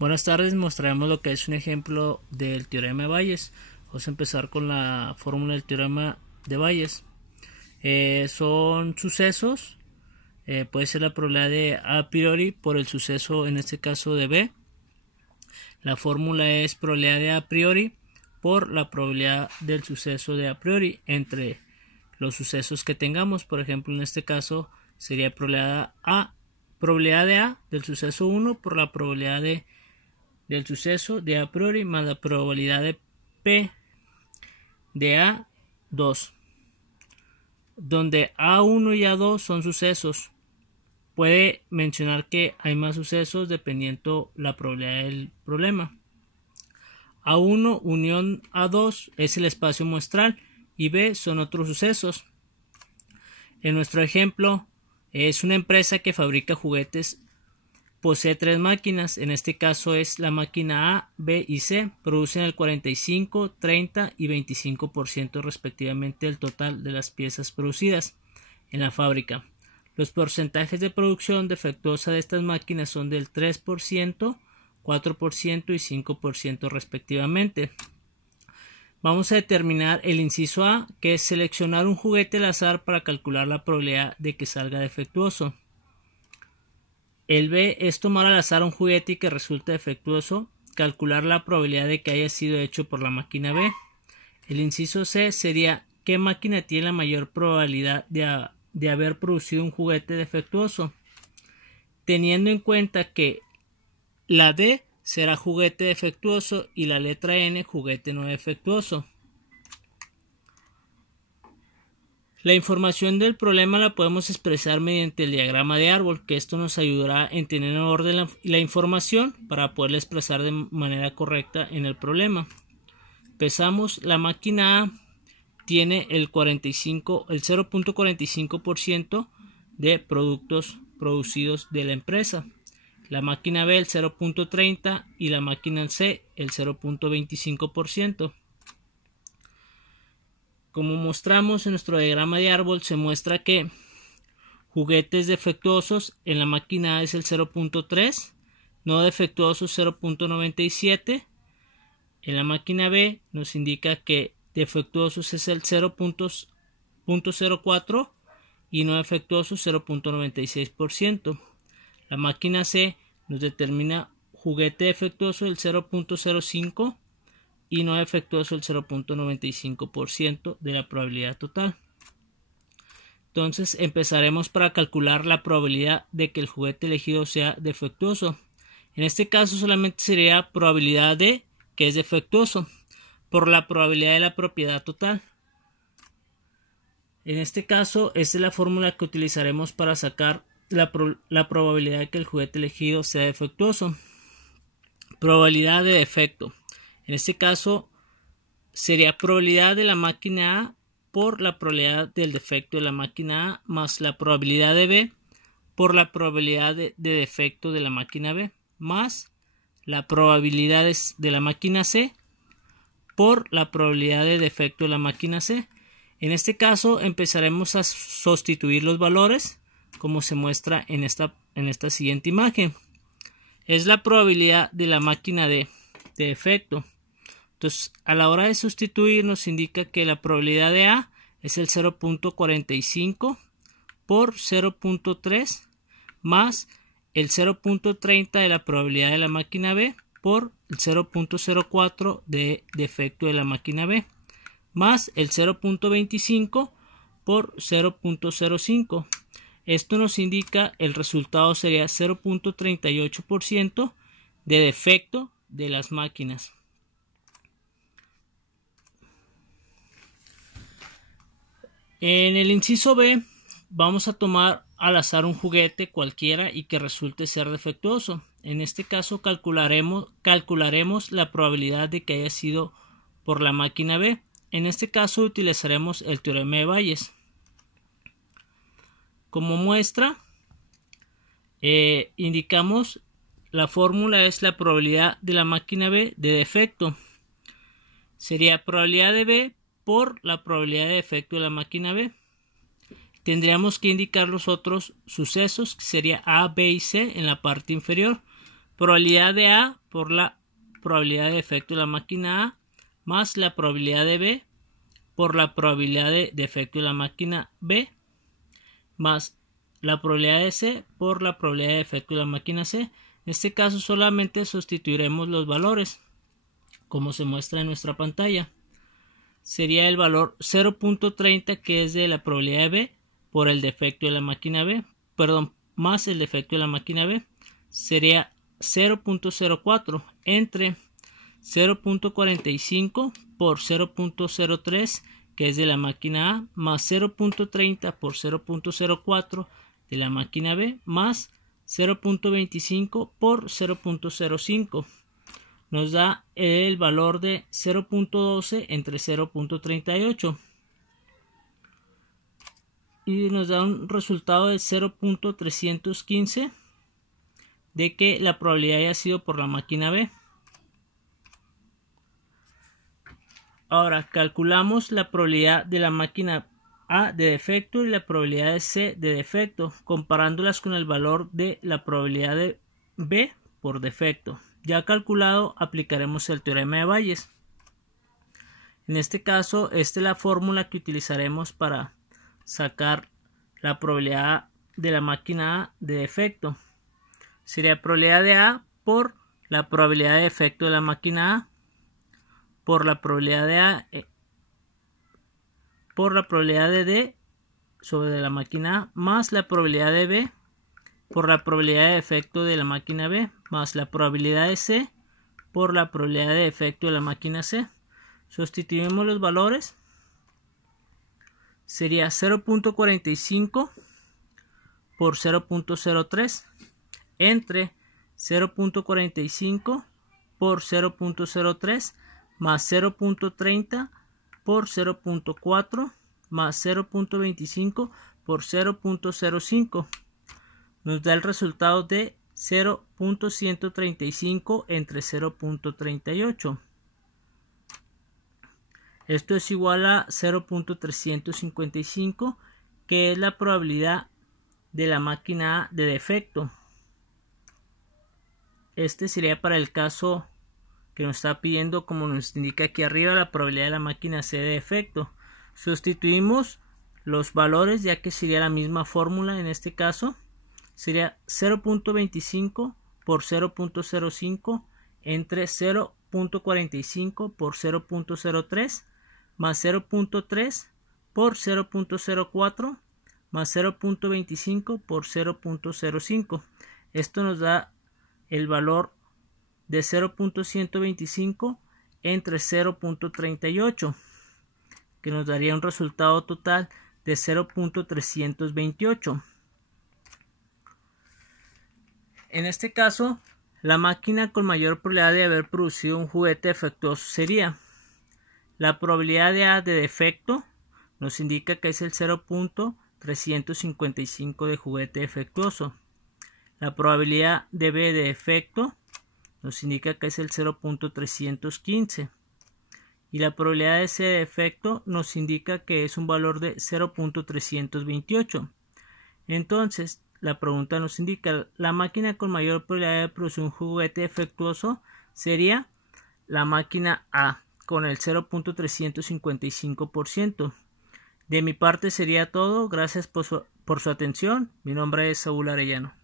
Buenas tardes, mostraremos lo que es un ejemplo del teorema de Bayes. Vamos a empezar con la fórmula del teorema de Bayes. Son sucesos, puede ser la probabilidad de A priori por el suceso, en este caso de B. La fórmula es probabilidad de A priori por la probabilidad del suceso de A priori entre los sucesos que tengamos. Por ejemplo, en este caso sería probabilidad de A del suceso 1 por la probabilidad del suceso de A priori más la probabilidad de P de A2, donde A1 y A2 son sucesos. Puede mencionar que hay más sucesos dependiendo la probabilidad del problema. A1 unión A2 es el espacio muestral y B son otros sucesos. En nuestro ejemplo es una empresa que fabrica juguetes. Posee tres máquinas, en este caso es la máquina A, B y C, producen el 45, 30 y 25% respectivamente del total de las piezas producidas en la fábrica. Los porcentajes de producción defectuosa de estas máquinas son del 3%, 4% y 5% respectivamente. Vamos a determinar el inciso A, que es seleccionar un juguete al azar para calcular la probabilidad de que salga defectuoso. El B es tomar al azar un juguete y que resulte defectuoso, calcular la probabilidad de que haya sido hecho por la máquina B. El inciso C sería ¿qué máquina tiene la mayor probabilidad de haber producido un juguete defectuoso? Teniendo en cuenta que la D será juguete defectuoso y la letra N juguete no defectuoso. La información del problema la podemos expresar mediante el diagrama de árbol, que esto nos ayudará en tener en orden la información para poderla expresar de manera correcta en el problema. Empezamos, la máquina A tiene el 0.45% de productos producidos de la empresa. La máquina B el 0.30% y la máquina C el 0.25%. Como mostramos en nuestro diagrama de árbol, se muestra que juguetes defectuosos en la máquina A es el 0.3, no defectuosos 0.97. En la máquina B nos indica que defectuosos es el 0.04 y no defectuosos 0.96%. La máquina C nos determina juguete defectuoso el 0.05 y no defectuoso el 0.95% de la probabilidad total. Entonces empezaremos para calcular la probabilidad de que el juguete elegido sea defectuoso. En este caso solamente sería probabilidad de que es defectuoso por la probabilidad de la propiedad total. En este caso, esta es la fórmula que utilizaremos para sacar la probabilidad de que el juguete elegido sea defectuoso. Probabilidad de defecto. En este caso sería probabilidad de la máquina A por la probabilidad del defecto de la máquina A más la probabilidad de B por la probabilidad de defecto de la máquina B más la probabilidad de la máquina C por la probabilidad de defecto de la máquina C. En este caso empezaremos a sustituir los valores como se muestra en esta siguiente imagen. Es la probabilidad de la máquina de defecto. Entonces, a la hora de sustituir nos indica que la probabilidad de A es el 0.45 por 0.3 más el 0.30 de la probabilidad de la máquina B por el 0.04 de defecto de la máquina B más el 0.25 por 0.05. Esto nos indica el resultado sería 0.38% de defecto de las máquinas. En el inciso B vamos a tomar al azar un juguete cualquiera y que resulte ser defectuoso. En este caso calcularemos la probabilidad de que haya sido por la máquina B. En este caso utilizaremos el teorema de Bayes. Como muestra, indicamos la fórmula es la probabilidad de la máquina B de defecto. Sería probabilidad de B por la probabilidad de defecto de la máquina B. Tendríamos que indicar los otros sucesos, que sería A, B y C en la parte inferior. probabilidad de A por la probabilidad de defecto de la máquina A más la probabilidad de B por la probabilidad de defecto de la máquina B más la probabilidad de C por la probabilidad de defecto de la máquina C. En este caso solamente sustituiremos los valores como se muestra en nuestra pantalla. Sería el valor 0.30 que es de la probabilidad de B por el defecto de la máquina B, más el defecto de la máquina B. Sería 0.04 entre 0.45 por 0.03 que es de la máquina A más 0.30 por 0.04 de la máquina B más 0.25 por 0.05. Nos da el valor de 0.12 entre 0.38 y nos da un resultado de 0.315 de que la probabilidad haya sido por la máquina B. Ahora calculamos la probabilidad de la máquina A de defecto y la probabilidad de C de defecto, comparándolas con el valor de la probabilidad de B por defecto. Ya calculado, aplicaremos el teorema de Bayes. En este caso, esta es la fórmula que utilizaremos para sacar la probabilidad de la máquina A de defecto. Sería probabilidad de A por la probabilidad de defecto de la máquina A por la probabilidad de A por la probabilidad de D sobre la máquina A más la probabilidad de B por la probabilidad de defecto de la máquina B más la probabilidad de C por la probabilidad de defecto de la máquina C. Sustituimos los valores. Sería 0.45 por 0.03 entre 0.45 por 0.03 más 0.30 por 0.4 más 0.25 por 0.05. Nos da el resultado de 0.135 entre 0.38. Esto es igual a 0.355, que es la probabilidad de la máquina A de defecto. Este sería para el caso que nos está pidiendo, como nos indica aquí arriba, la probabilidad de la máquina C de defecto. Sustituimos los valores, ya que sería la misma fórmula en este caso. Sería 0.25 por 0.05 entre 0.45 por 0.03 más 0.3 por 0.04 más 0.25 por 0.05. Esto nos da el valor de 0.125 entre 0.38, que nos daría un resultado total de 0.328. En este caso, la máquina con mayor probabilidad de haber producido un juguete defectuoso sería la probabilidad de A de defecto, nos indica que es el 0.355 de juguete defectuoso. La probabilidad de B de defecto nos indica que es el 0.315. Y la probabilidad de C de defecto nos indica que es un valor de 0.328. Entonces, la pregunta nos indica, la máquina con mayor probabilidad de producir un juguete defectuoso sería la máquina A, con el 0.355%. De mi parte sería todo. Gracias por su atención. Mi nombre es Saúl Arellano.